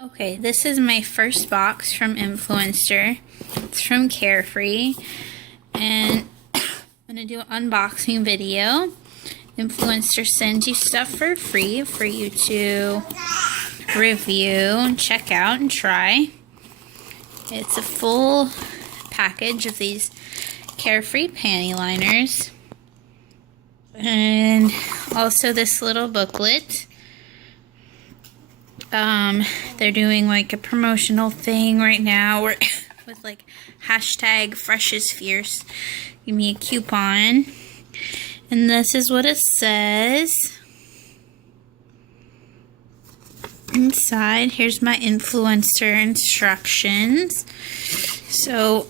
Okay, this is my first box from Influenster. It's from Carefree, and I'm gonna do an unboxing video. Influencer sends you stuff for free for you to review and check out and try. It's a full package of these Carefree Pantiliner, and also this little booklet. They're doing like a promotional thing right now where with like hashtag Freshisfierce. Give me a coupon. And this is what it says. Inside, here's my influencer instructions. So,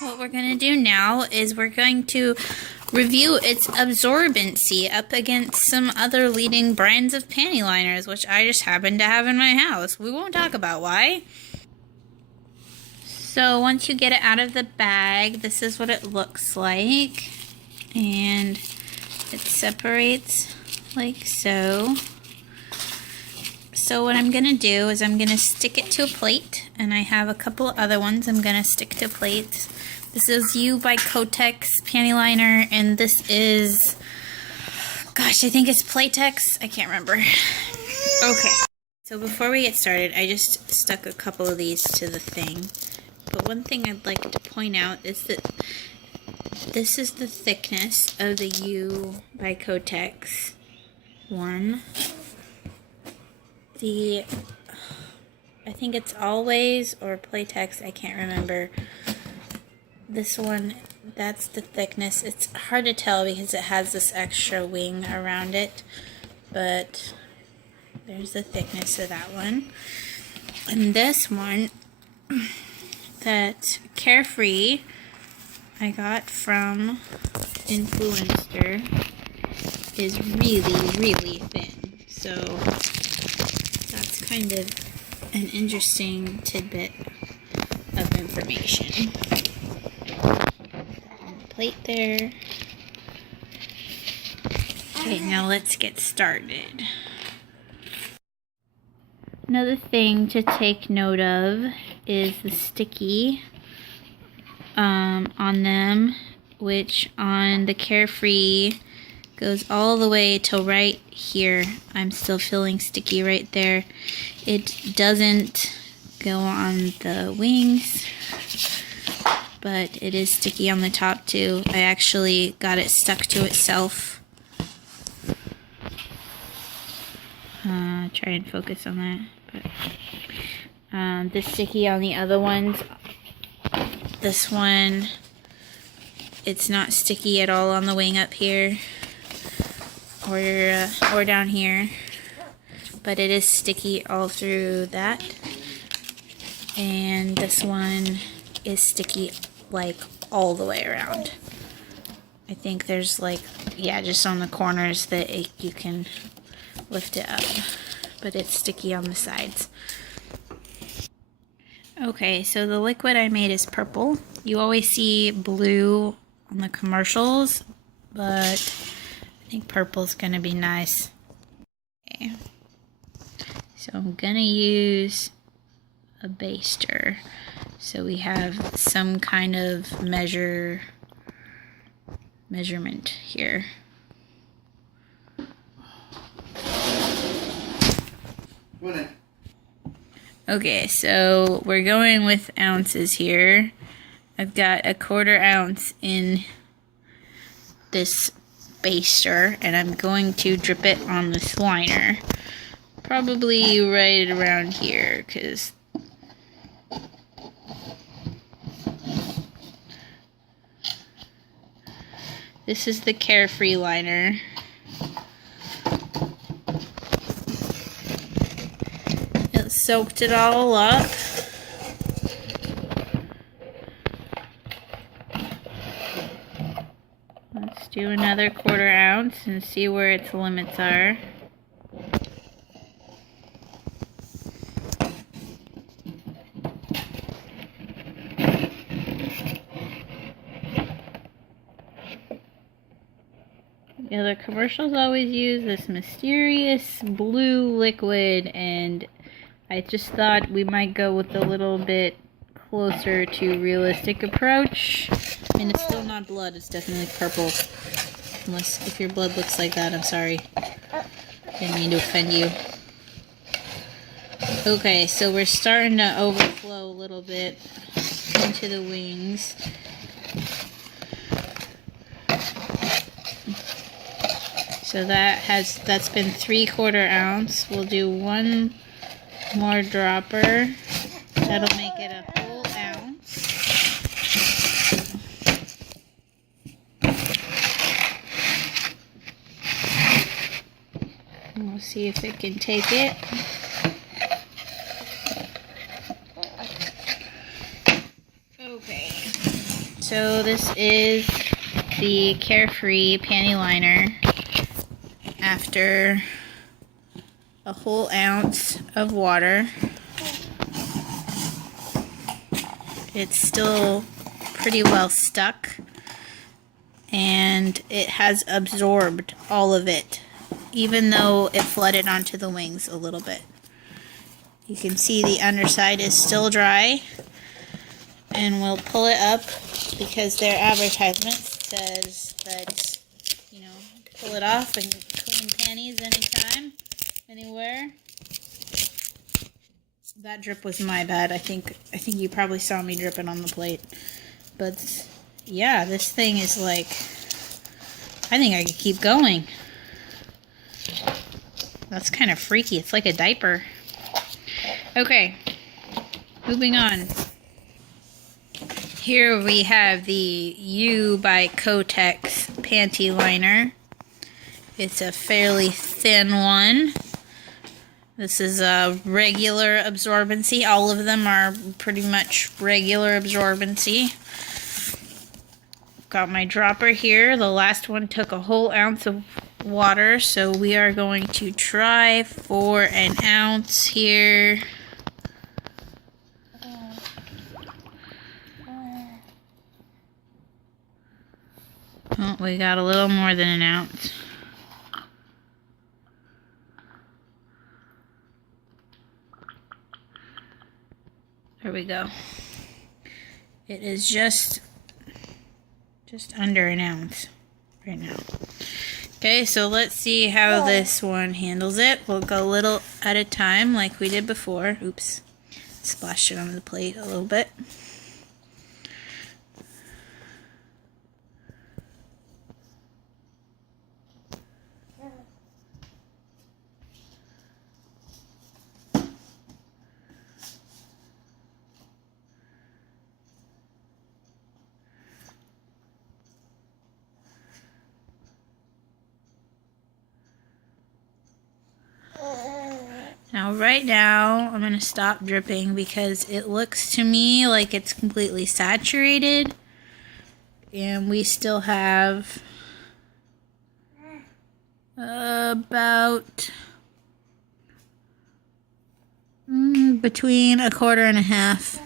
what we're going to do now is we're going to review its absorbency up against some other leading brands of panty liners, which I just happen to have in my house. We won't talk about why. So once you get it out of the bag, this is what it looks like. And it separates like so. So what I'm going to do is I'm going to stick it to a plate, and I have a couple other ones I'm going to stick to plates. This is You by Kotex panty liner, and this is, gosh, I think it's Playtex. I can't remember. Okay, so before we get started, I just stuck a couple of these to the thing. But one thing I'd like to point out is that this is the thickness of the You by Kotex one. I think it's Always or Playtex, I can't remember. This one, that's the thickness. It's hard to tell because it has this extra wing around it, but there's the thickness of that one. And this one, that Carefree, I got from Influenster, is really, really thin. So that's kind of an interesting tidbit of information. Plate there. Okay, now let's get started. Another thing to take note of is the sticky on them, which on the Carefree goes all the way till right here. I'm still feeling sticky right there. It doesn't go on the wings, but it is sticky on the top too. I actually got it stuck to itself. Try and focus on that. But the sticky on the other ones. This one, it's not sticky at all on the wing up here or down here, but it is sticky all through that. And this one is sticky like all the way around. I think there's like, yeah, just on the corners that you can lift it up, but it's sticky on the sides. Okay, so the liquid I made is purple. You always see blue on the commercials, but I think purple's gonna be nice. Okay, so I'm gonna use a baster. So we have some kind of measurement here. Okay, so we're going with ounces here. I've got a 1/4 ounce in this baster, and I'm going to drip it on this liner. Probably right around here, because this is the Carefree liner. It soaked it all up. Let's do another 1/4 ounce and see where its limits are. Yeah, the commercials always use this mysterious blue liquid, and I just thought we might go with a little bit closer to realistic approach. And it's still not blood, it's definitely purple. Unless if your blood looks like that, I'm sorry. Didn't mean to offend you. Okay, so we're starting to overflow a little bit into the wings. So that's been 3/4 ounce. We'll do one more dropper. That'll make it a whole ounce. And we'll see if it can take it. Okay. So this is the Carefree Pantiliner after a whole ounce of water. It's still pretty well stuck, and it has absorbed all of it, even though it flooded onto the wings a little bit. You can see the underside is still dry, and we'll pull it up because their advertisement says that, you know, pull it off and clean panties anytime, anywhere. That drip was my bad. I think you probably saw me dripping on the plate. But yeah, this thing is like, I think I could keep going. That's kind of freaky. It's like a diaper. Okay, moving on. Here we have the U by Kotex panty liner. It's a fairly thin one. This is a regular absorbency. All of them are pretty much regular absorbency. Got my dropper here. The last one took a whole ounce of water, so we are going to try for an ounce here. Oh, we got a little more than an ounce. There we go. It is just under an ounce right now. Okay, so let's see how this one handles it. We'll go a little at a time like we did before. Oops, splashed it on the plate a little bit. Now, right now, I'm going to stop dripping because it looks to me like it's completely saturated. And we still have about between 1/4 and 1/2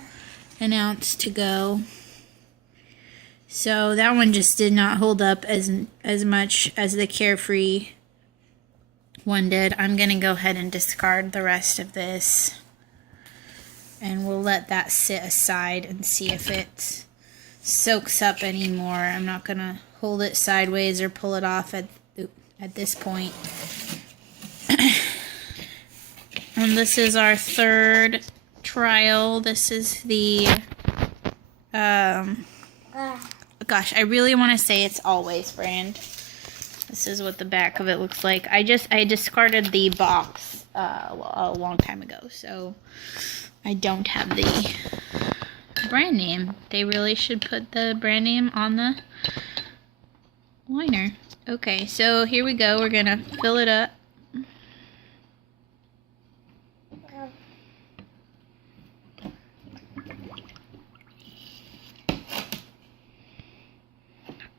an ounce to go. So that one just did not hold up as much as the Carefree one did. I'm going to go ahead and discard the rest of this. And we'll let that sit aside and see if it soaks up anymore. I'm not going to hold it sideways or pull it off at this point. And this is our third trial. This is the, gosh, I really want to say it's Always brand. This is what the back of it looks like. I discarded the box a long time ago, so I don't have the brand name. They really should put the brand name on the liner. Okay, so here we go. We're gonna fill it up.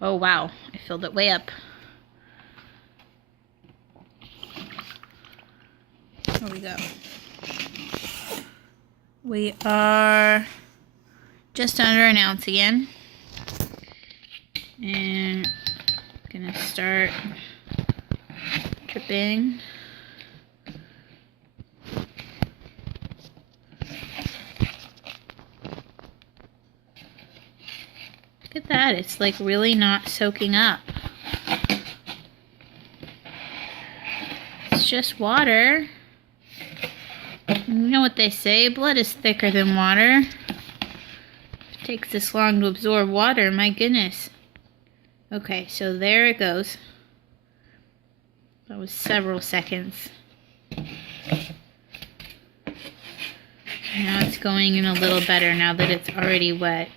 Oh wow, I filled it way up. Here we go. We are just under an ounce again. And gonna start dripping. at that. It's like really not soaking up. It's just water. You know what they say, blood is thicker than water. It takes this long to absorb water, my goodness. Okay, so there it goes. That was several seconds. Now it's going in a little better now that it's already wet.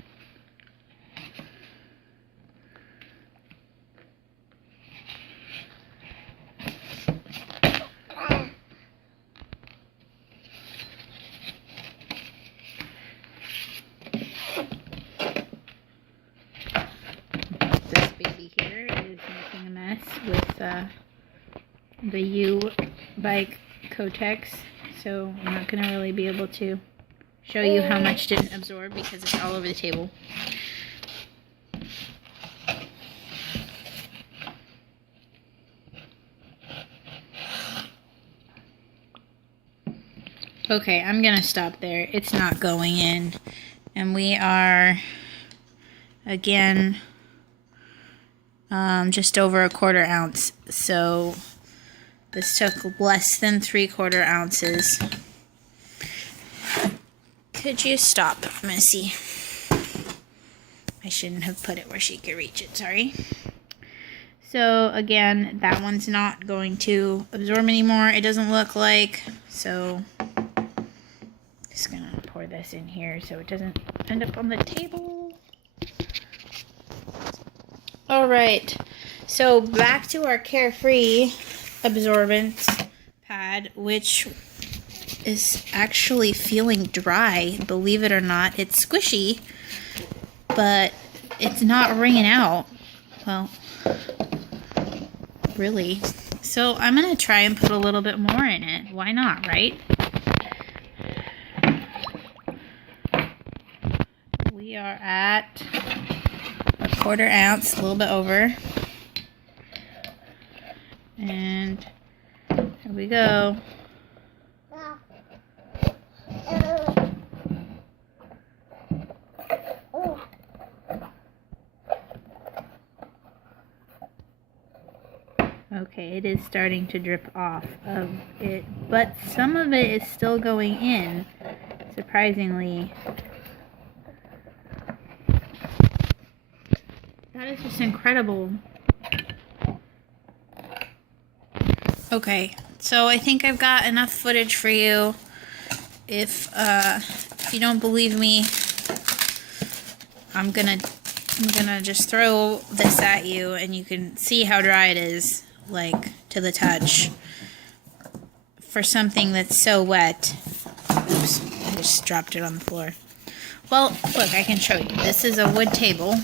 This baby here is making a mess with the U by Kotex, so I'm not going to really be able to show you how much didn't absorb because it's all over the table. Okay, I'm going to stop there. It's not going in. And we are, again, just over a 1/4 ounce. So this took less than 3/4 ounces. Could you stop, Missy? I shouldn't have put it where she could reach it, sorry. So again, that one's not going to absorb anymore, it doesn't look like. So just gonna pour this in here so it doesn't end up on the table. Alright, so back to our Carefree absorbent pad, which is actually feeling dry, believe it or not. It's squishy, but it's not wringing out. Well, really. So I'm going to try and put a little bit more in it. Why not, right? We are at a 1/4 ounce, a little bit over. And here we go. Okay, it is starting to drip off of it, but some of it is still going in, surprisingly. That is just incredible. Okay, so I think I've got enough footage for you. If you don't believe me, I'm gonna just throw this at you and you can see how dry it is, like, to the touch. For something that's so wet. Oops, I just dropped it on the floor. Well, look, I can show you. This is a wood table,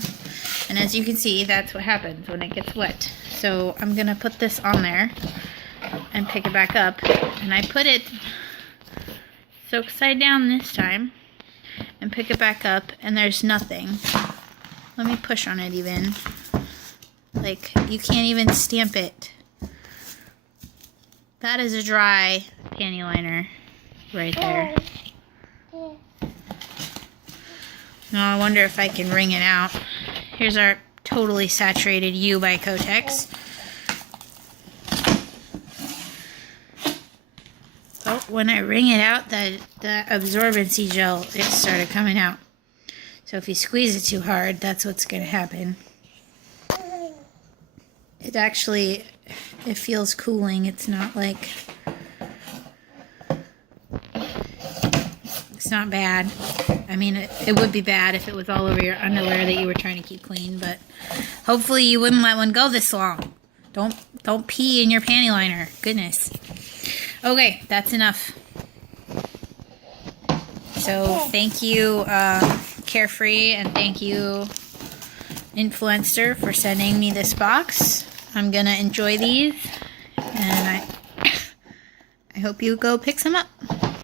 and as you can see, that's what happens when it gets wet. So I'm gonna put this on there and pick it back up, and I put it so upside down this time and pick it back up, and there's nothing. Let me push on it even. Like, you can't even stamp it. That is a dry panty liner right there. Now I wonder if I can wring it out. Here's our totally saturated U by Kotex. Oh, when I wring it out, the absorbency gel, it started coming out. So if you squeeze it too hard, that's what's going to happen. It actually, it feels cooling. It's not like, it's not bad. I mean, it would be bad if it was all over your underwear that you were trying to keep clean, but hopefully you wouldn't let one go this long. Don't pee in your panty liner. Goodness. Okay, that's enough. So thank you, Carefree, and thank you, Influenster, for sending me this box. I'm gonna enjoy these, and I hope you go pick some up.